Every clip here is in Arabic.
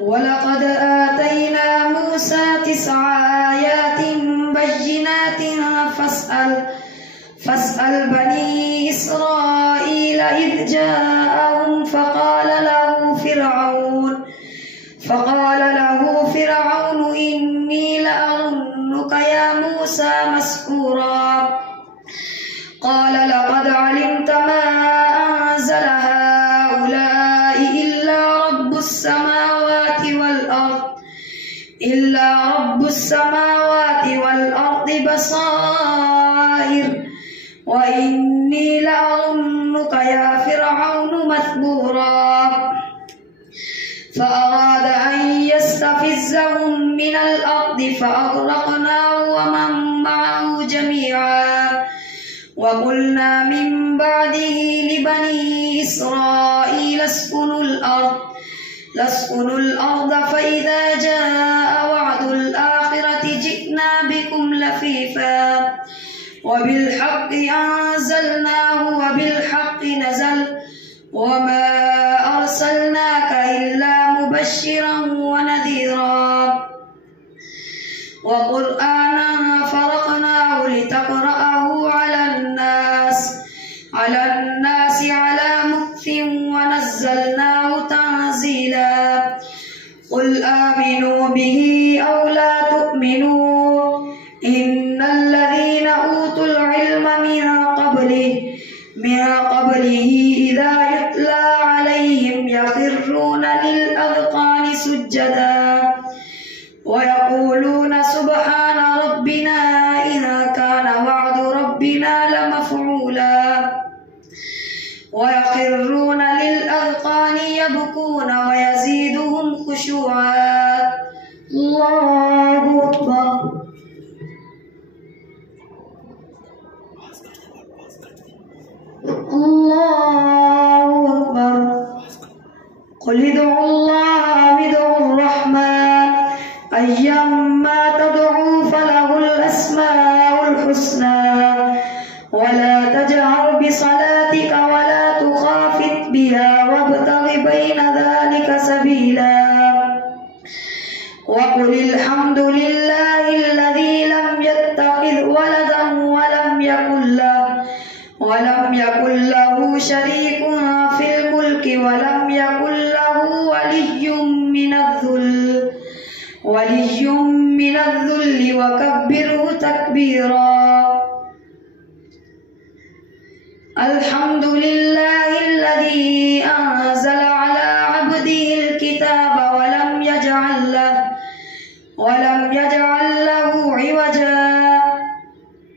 ولقد آتينا موسى 9 آيات بينات فاسأل بني إسرائيل إذ جاءهم فقال له فرعون إني لأظنك يا موسى مسحورا. قال لقد علمت ما أنزل هؤلاء إلا رب السماوات والأرض بصائر وإني لأظنك يا فرعون مثبورا. فأراد أن يستفزهم من الأرض فأغرقناه ومن معه جميعا. وقلنا من بعده لبني إسرائيل اسكنوا الأرض فإذا جاء وعد الآخرة جئنا بكم لفيفا وبالحق أنزلناه وبالحق نزل وما أرسلناك إلا مبشرا ونذيرا. وقرآنا فرقناه لتقرأه على الناس على مكث ونزلناه تنزيلا. قل آمنوا به أو لا تؤمنوا إن الذين أوتوا العلم من قبله إذا يتلى عليهم يخرون للأذقان سجدا ويقولون سبحان ربنا إذا كان وعد ربنا لمفعولا. ويخرون للأذقان يبكون ويزيدهم خشوعا. الله أكبر. الله أكبر. قل ادعوا الله أو ادعوا الرحمن أيما تدعوا فله الأسماء الحسنى ولا تجهر بصلاتك ولا تخافت بها وابتغ بين ذلك سبيلا. وقل الحمد لله الذي لم يتخذ ولدا ولم يكن له شريك في الملك ولم يكن له ولي من الذل وكبره تكبيرا. الحمد لله الذي أنزل على عبده الكتاب ولم يجعل له عوجا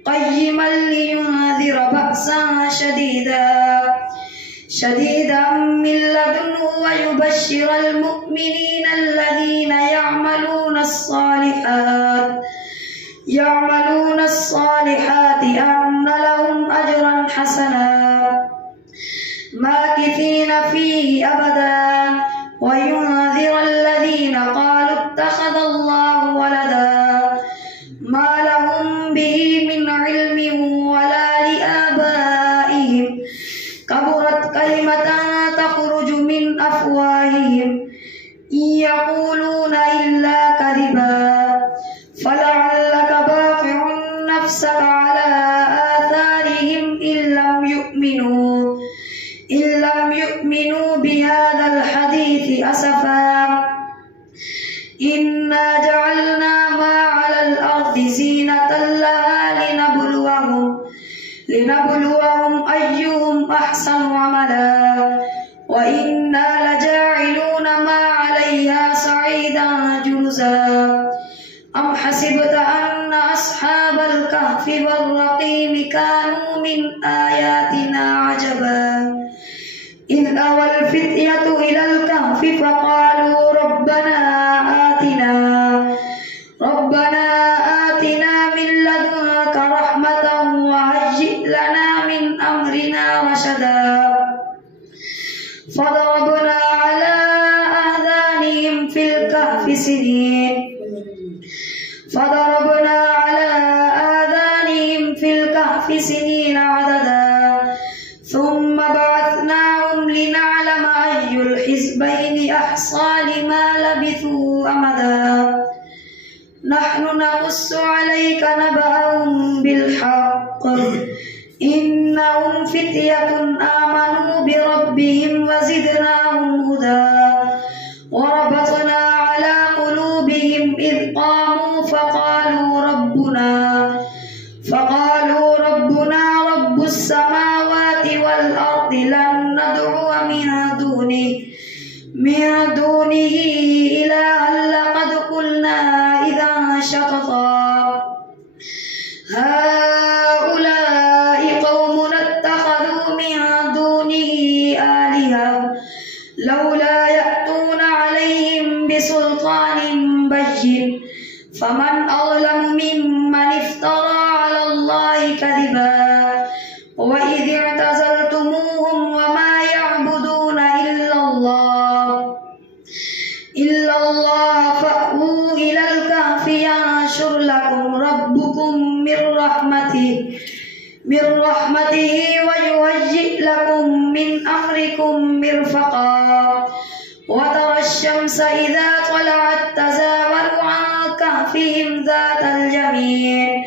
قيما لينذر بأسا شديدا من لدنه ويبشر المؤمنين الذين يعملون الصالحات أن لهم أجرا حسنا ماكثين فيه أبدا وينذر الذين قالوا اتخذ الله ولدا ما لهم به من علم ولا لآبائهم كبرت كلمة تخرج من أفواههم إن يقولون إلا كذبا فلعلك باخع نفسك على آثارهم إن لم يؤمنوا بهذا الحديث أسفا. إنا جعلنا ما على الأرض زينة لها لنبلوهم أيهم أحسن عملا وإنا لجاعلون ما عليها صعيدا جرزا. أم حسبت أن أصحاب الكهف والرقيم كانوا من آياتنا عجبا إذ أوى الفتية إلى الكهف فقالوا ربنا آتنا من لدنك رحمة وهيئ لنا من أمرنا رشدا. فضربنا على آذانهم في الكهف سنين عددا ثم بعثناهم لنعلم أي الحزبين أحصى الأوصال ما لبثوا أمدا نحن نقص عليك نبأهم بالحق إنهم فتية آمنوا بربهم وزدناهم هدى وربطنا على قلوبهم إذ قاموا فقالوا ربنا رب السماوات والأرض لن ندعو من دونه إلها لقد قلنا إذا شططا هؤلاء قوم اتخذوا من دونه آلهة لولا يأتون عليهم بسلطان بين فمن أظلم ممن افترى على الله كذبا وإذ اعتزلتموهم وما يعبدون إلا الله فأووا إلى الكهف ينشر لكم ربكم من رحمته ويهيئ لكم من أمركم مرفقا وترى الشمس إذا طلعت تزاور عن كهفهم ذات اليمين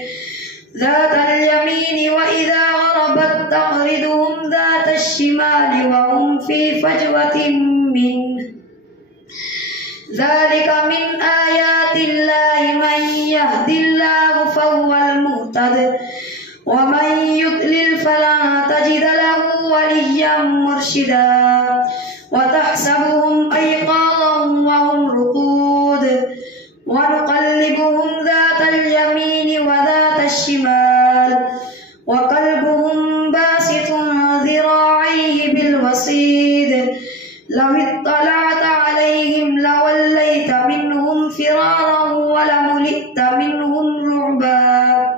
وإذا غربت تقرضهم ذات الشمال وهم في فجوة منه ذلك من آيات الله من يهد الله فهو المهتد ومن يضلل فلن تجد له وليا مرشدا وتحسبهم أيقاظا وهم رقود ونقلبهم ذات اليمين وذات الشمال وقلبهم باسط ذراعيه بالوصيد لو اطلعت عليهم لوليت منهم فرارا ولملئت منهم رعبا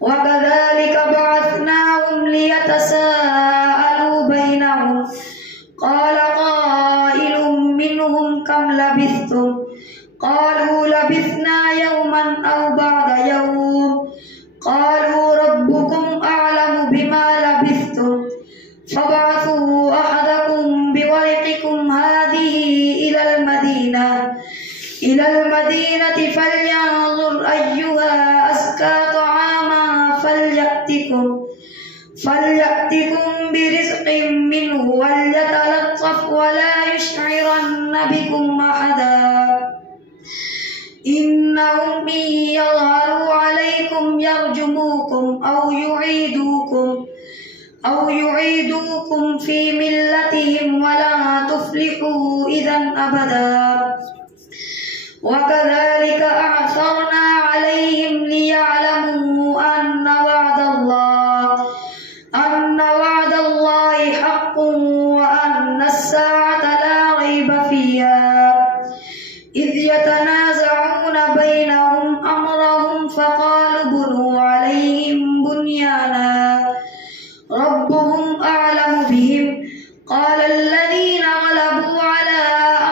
وكذلك بعثناهم ليتساءلوا بينهم قال قائل منهم كم لبثتم قالوا لبثنا يوما أو بعض يوم قالوا ربكم أعلم بما لبثتم فابعثوا أحدكم بورقكم هذه إلى المدينة فلينظر أيها أزكى طعاما فليأتكم برزق منه وليتلطف ولا يشعرن بكم أحدا إنهم إن يظهروا عليكم يرجموكم أو يعيدوكم في ملتهم ولا تفلحوا إذا أبدا وكذلك أعثرنا عليهم ليعلموا أن وعد الله حق وأن الساعة لا ريب فيها إذ يتنازعون بينهم أمرهم فقالوا بنوا عليهم بنيانا ربهم أعلم بهم قال الذين غلبوا على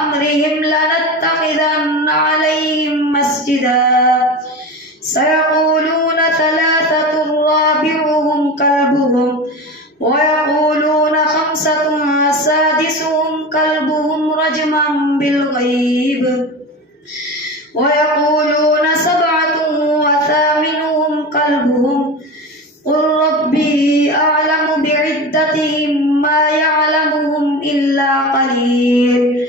أمرهم لنتخذن عليهم مسجدا سيقولون ثلاثة رابعهم كلبهم ويقولون خمسة سادسهم كلبهم رجما بالغيب ويقولون سبعة وثامنهم كلبهم قل ربي أعلم بعدتهم ما يعلمهم إلا قليل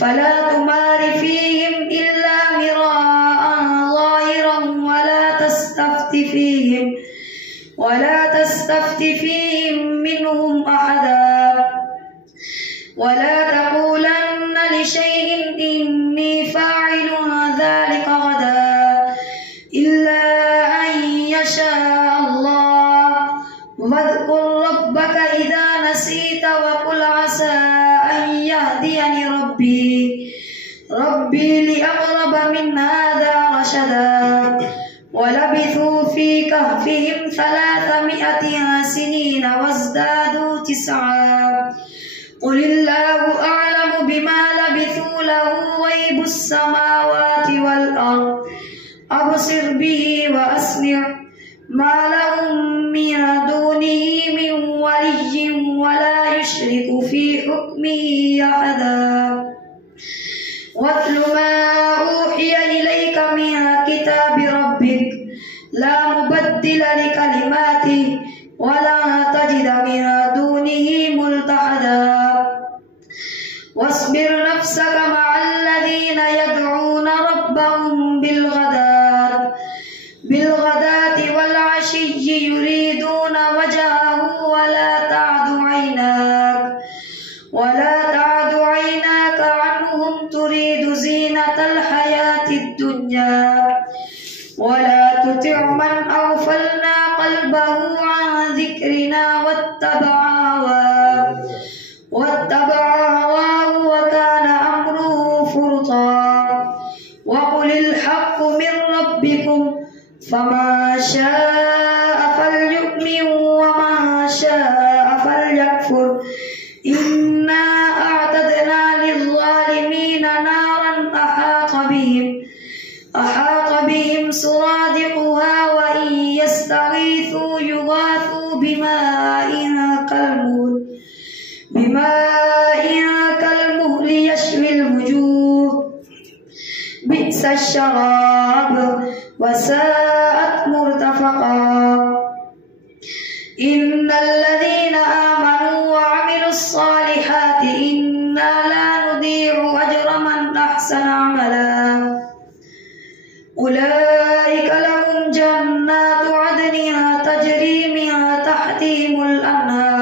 فلا تمار فيهم إلا مراء ظاهرا ولا تستفت فيهم منهم أحدا ولا تقولن لشيء إني فاعل ذلك غدا إلا أن يشاء الله واذكر ربك إذا نسيت وقل عسى أن يهديني ربي لأقرب من هذا رشدا ولبثوا في كهفهم 300 سنين وازدادوا 9 قل الله أعلم بما لبثوا له غيب السماوات والأرض أبصر به وأسمع ما لهم من دونه من ولي ولا يشرك في حكمه أحدا. واصبر نفسك مع الذين يدعون ربهم بالغداة والعشي يريدون وجهه ولا تعد عيناك عنهم تريد زينة الحياة الدنيا ولا تطع من أغفلنا قلبه عن ذكرنا واتبع هواه وكان أمره فرطا وقل الحق من ربكم فما شاء فليؤمن وما شاء فليكفر إنا أعتدنا للظالمين نارا أحاط بهم سرادقها وإن يستغيثوا يغاثوا بماء كالمهل يشوي الوجوه بئس الشراب وساءت مرتفقا إن الذين آمنوا وعملوا الصالحات إنا لا نضيع أجر من أحسن عملا أولئك لهم جنات عدن تجري من تحتهم الأنهار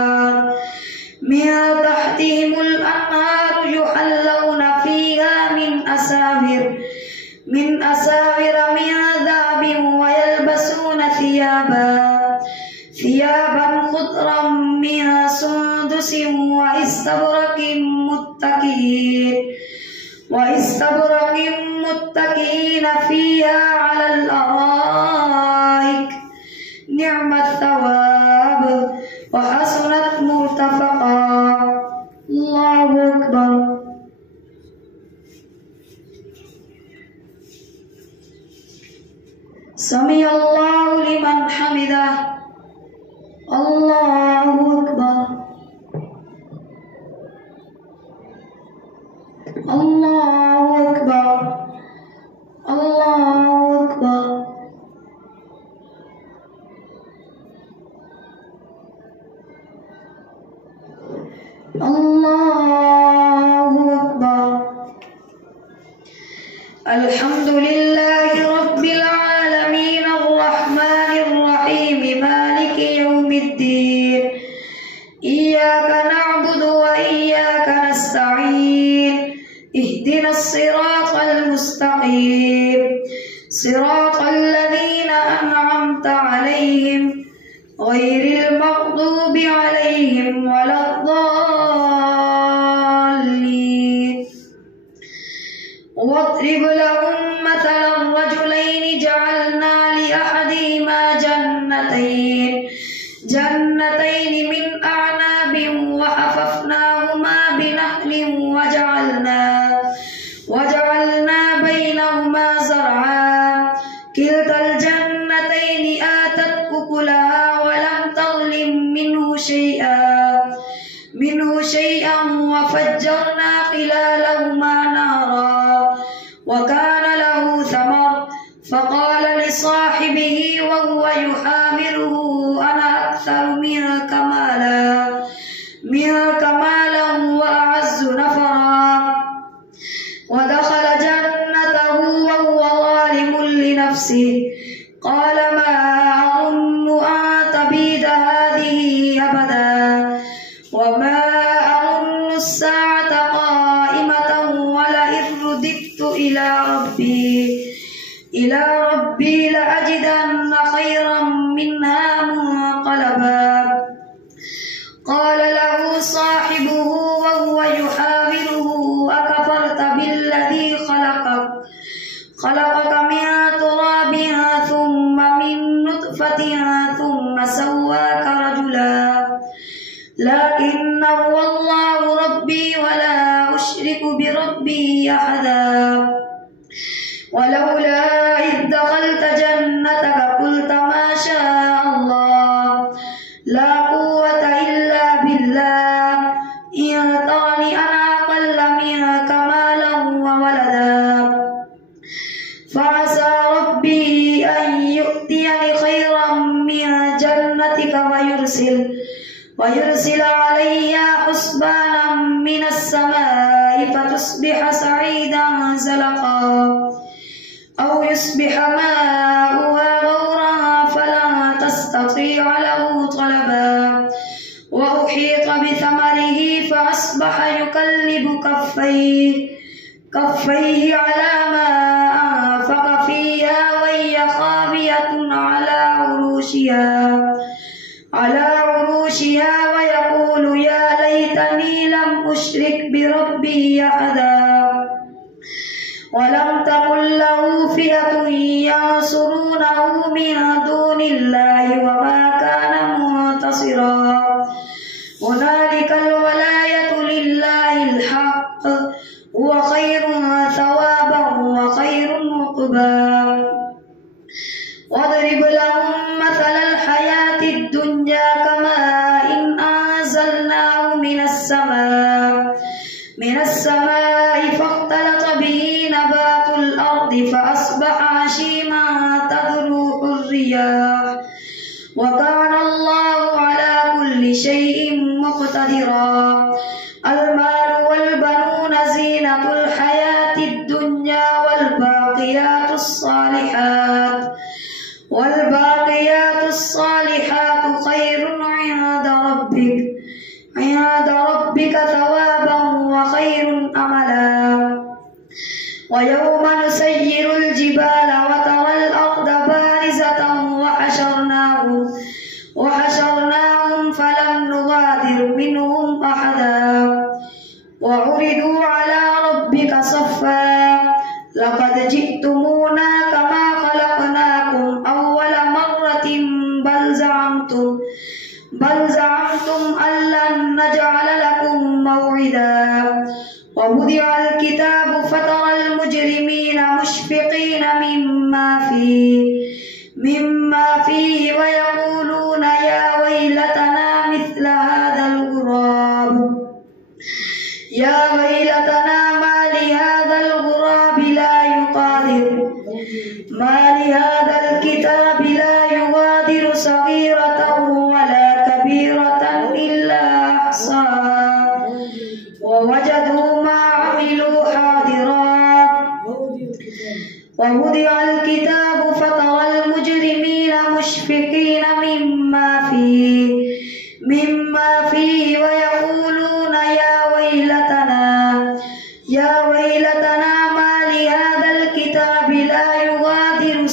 يحلون فيها من أساور من ذهب ويلبسون ثيابا خضرا من سندس واستبرق متكئين فيها على الأرائك نعم الثواب وحسنت مرتفقا الله أكبر. سمع الله لمن حمده الله أكبر الله أكبر الله أكبر. الله أكبر. الحمد لله رب العالمين الرحمن الرحيم مالك يوم الدين إياك نعبد وإياك نستعين اهدنا الصراط المستقيم صراط الذين أنعمت عليهم غير المغضوب عليهم ولا الضالين. واضرب لهم مثلا رجلين جعلنا لأحدهما جنتين من أعناب وحففناهما بنخل وجعلنا بينهما زرعا كلتا الجنتين آتت أكلها ولم تظلم منه شيئا وفجرنا خلالهما نهرا وكان له ثمر فقال لصاحبه وهو يحاوره أنا أكثر منك مالا وأعز نفرا ودخل جنته وهو ظالم لنفسه قال ما أظن أن تبيد هذه أبدا وما أظن الساعة قائمة ولئن رددت إلى ربي لأجدن خيرا منها منقلبا. قال له صاحبه وهو يحاوره أكفرت بالذي خلقك من تراب ثم من نطفة ثم سواك رجلا لكن هو الله ربي ولا أشرك بربي أحدا. ولولا إذ دخلت جنتك قلت ما شاء الله لا قوة إلا بالله إن ترني أنا أقل منك مالا وولدا فعسى ربي أن يؤتيني خيرا من جنتك ويرسل عليها حسبانا من السماء فتصبح صعيدا زلقا أو يصبح ماؤها غورا فلا تستطيع له طلبا وأحيط بثمره فأصبح يقلب كفيه على ما أنفق فيها وهي خاوية على عروشها ويقول يا ليتني لم أشرك بربي أحدا ولم تكن له فئة ينصرونه من دون الله وما كان منتصرا هنالك الولاية لله الحق هو خير ثوابا وخير عقبا واضرب لهم مثل الحياة الدنيا كماء إن أنزلناه من السماء فاختلط به نبات الأرض فأصبح هشيما تذروه الرياح وكان الله على كل شيء مقتدرا المال والبنون زينة الحياة الدنيا والباقيات الصالحات خير عند ربك ثوابا وخير أملا ويوم نسير الجبال وترى الأرض بارزة وحشرناهم فلم نغادر منهم أحدا وعرضوا على ربك صفا لقد جئتمونا كما خلقناكم أول مرة بل زعمتم أن لن نجعل لكم موعدا ووضع الكتاب فترى المجرمين مشفقين مما فيه ويقولون يا ويلتنا ما لهذا الغراب ما لهذا الكتاب لا يغادر صغيرة ولا كبيرة إلا أحصاها ووجدوا ما عملوا حاضرا ووضع الكتاب فترى المجرمين مشفقين مما فيه ويقولون يا ويلتنا ما لهذا الكتاب لا يغادر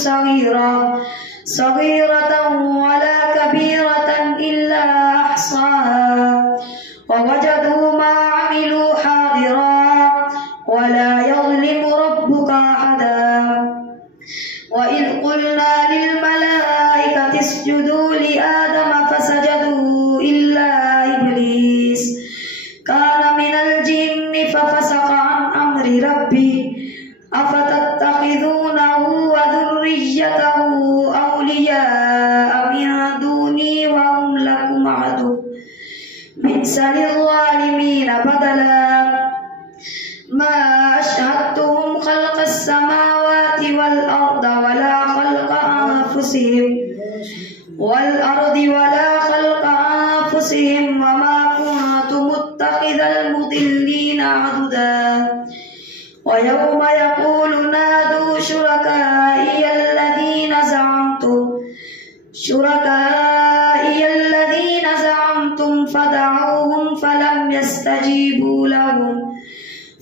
صغيرة ولا كبيرة إلا أحصاها ووجدوا ما عملوا حاضرا ولا يظلم ربك أحدا وإذ قلنا للملائكة اسجدوا لآدم فسجدوا إلا إبليس كان من الجن ففسق عن أمر ربه أفتتخذونه وذريته أولياء من دوني وهم لكم عدو بئس للظالمين بدلا ما أشهدتهم خلق السماوات والأرض ولا خلق أنفسهم وما كنت متخذ المضلين عضدا ويوم يقول نادوا شركائي الذين زعمتم فدعوهم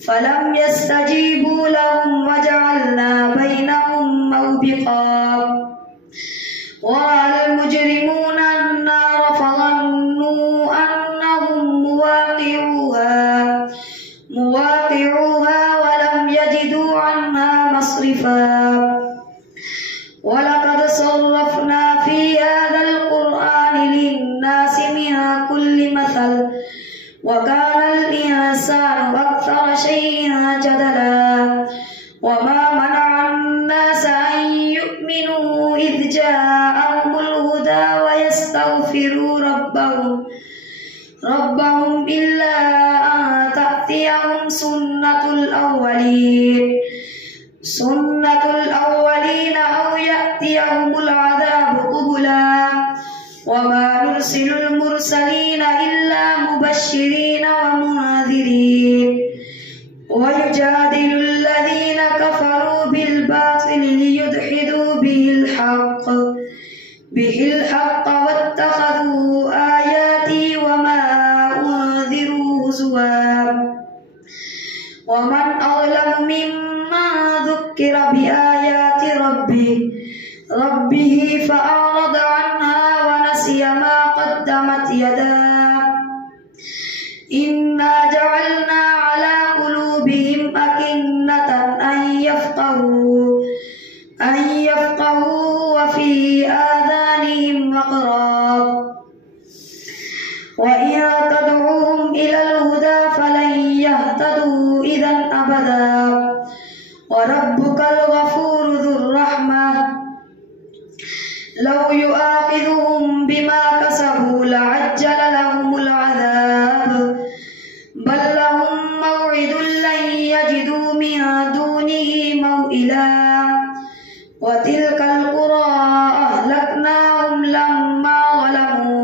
فلم يستجيبوا لهم وجعلنا بينهم موبقا وقال المجرمون النار فظنوا أنهم مواقعوها ولم يجدوا عنها مصرفا ولقد صرفنا في هذا القرآن للناس من كل مثل وكان الإنسان أكثر شيء جدلا وما منع الناس أن يؤمنوا إذ جاءهم الهدى ويستغفروا ربهم إلا أن تأتيهم سنة الأولين أو يأتيهم العذاب قبلا وما نرسل المرسلين ويجادل الذين كفروا بالباطل ليدحضوا به الحق واتخذوا آياتي وما أنذروا هزوا ومن أظلم ممن ذكر بآيات ربه فأعرض عنها ونسي ما قدمت يداه إنا جعلنا على قلوبهم أكنة أن يفقهوا وفي آذانهم وقرا وإن تدعوهم إلى الهدى فلن يهتدوا إذا أبدا وربك الغفور ذو الرحمة لو يؤاخذهم بما كسبوا لعجل لهم العذاب بل لهم موعد لن يجدوا من دونه موئلا وتلك القرى أهلكناهم لما ظلموا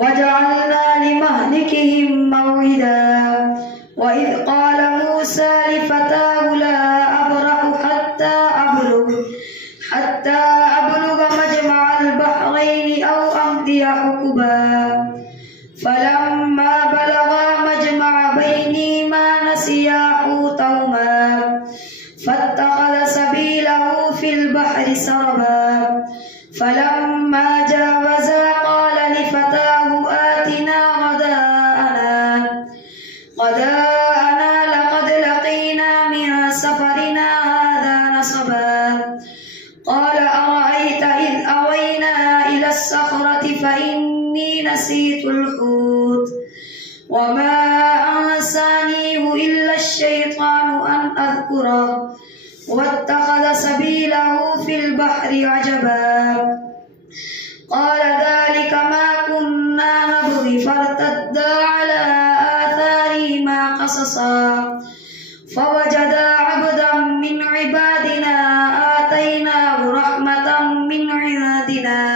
وجعلنا لمهلكهم موعدا وإذ قال موسى لفتاه لا أبرح حتى أبلغ مجمع البحرين أو أمضي حقبا فلما بلغا مجمع بينهما نسيا حوتهما فاتخذ سبيله في البحر سربا فلما جاوزا قال لفتاه آتنا غداءنا لقد لقينا من سفرنا هذا نصبا قال أرأيت إذ أوينا إلى الصخرة فإني نسيت الحوت وما أنسانيه إلا الشيطان أن أذكره واتخذ سبيله في البحر عجبا قال ذلك ما كنا نبغي فارتدا على آثارهما قصصا فوجدا عبدا من عبادنا آتيناه رحمة من عندنا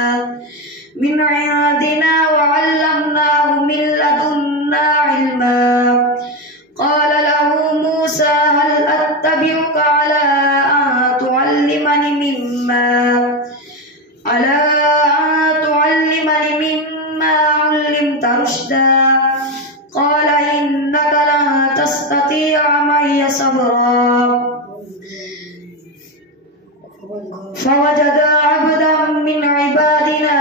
وعلمناه من لدنا علما قال له موسى هل أتبعك على أن تعلمني مما علمت رشدا قال إنك لن تستطيع معي صبرا فوجدا عبدا من عبادنا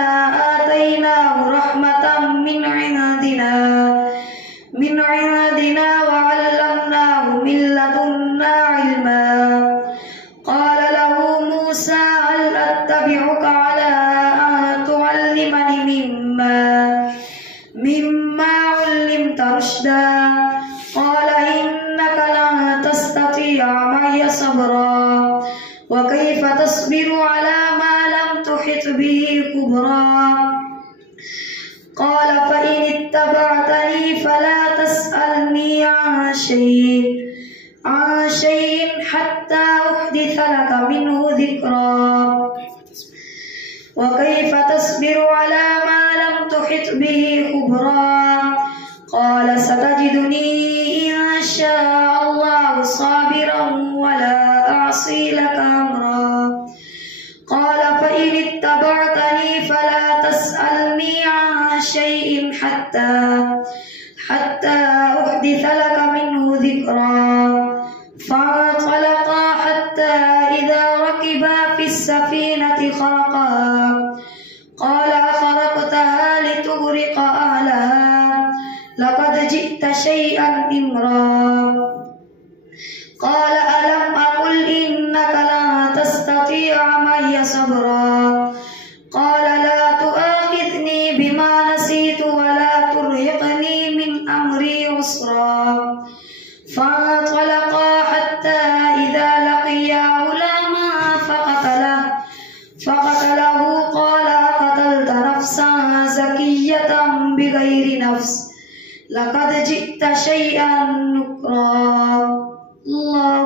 آتيناه رحمة من عندنا وعلمناه من لدنا علما قال له موسى هل أتبعك على أن تعلمني مما علمت رشدا قال إنك لن تستطيع معي صبرا وكيف تصبر على ما لم تحط به خبرا قال فإن اتبعتني فلا تسألني عن شيء حتى أحدث لك منه ذكرا وكيف تصبر على ما لم تحط به خبرا قال ستجدني إن شاء الله صابرا ولا أعصي لك أمرا قال فإن اتبعتني فلا تسألني عن شيء حتى أحدث لك منه ذكرا فانطلقا حتى إذا ركبا في السفينة خرقها قال أخرقتها لتغرق أهلها لقد جئت شيئا إمرا قال ألم أقل إنك لن تستطيع معي صبرا قال لا تؤاخذني بما نسيت ولا ترهقني من أمري عسرا فانطلقا حتى إذا لقيا غلاما فقتله قال أقتلت نفسا زكية بغير نفس لقد جئت شيئا نكرا الله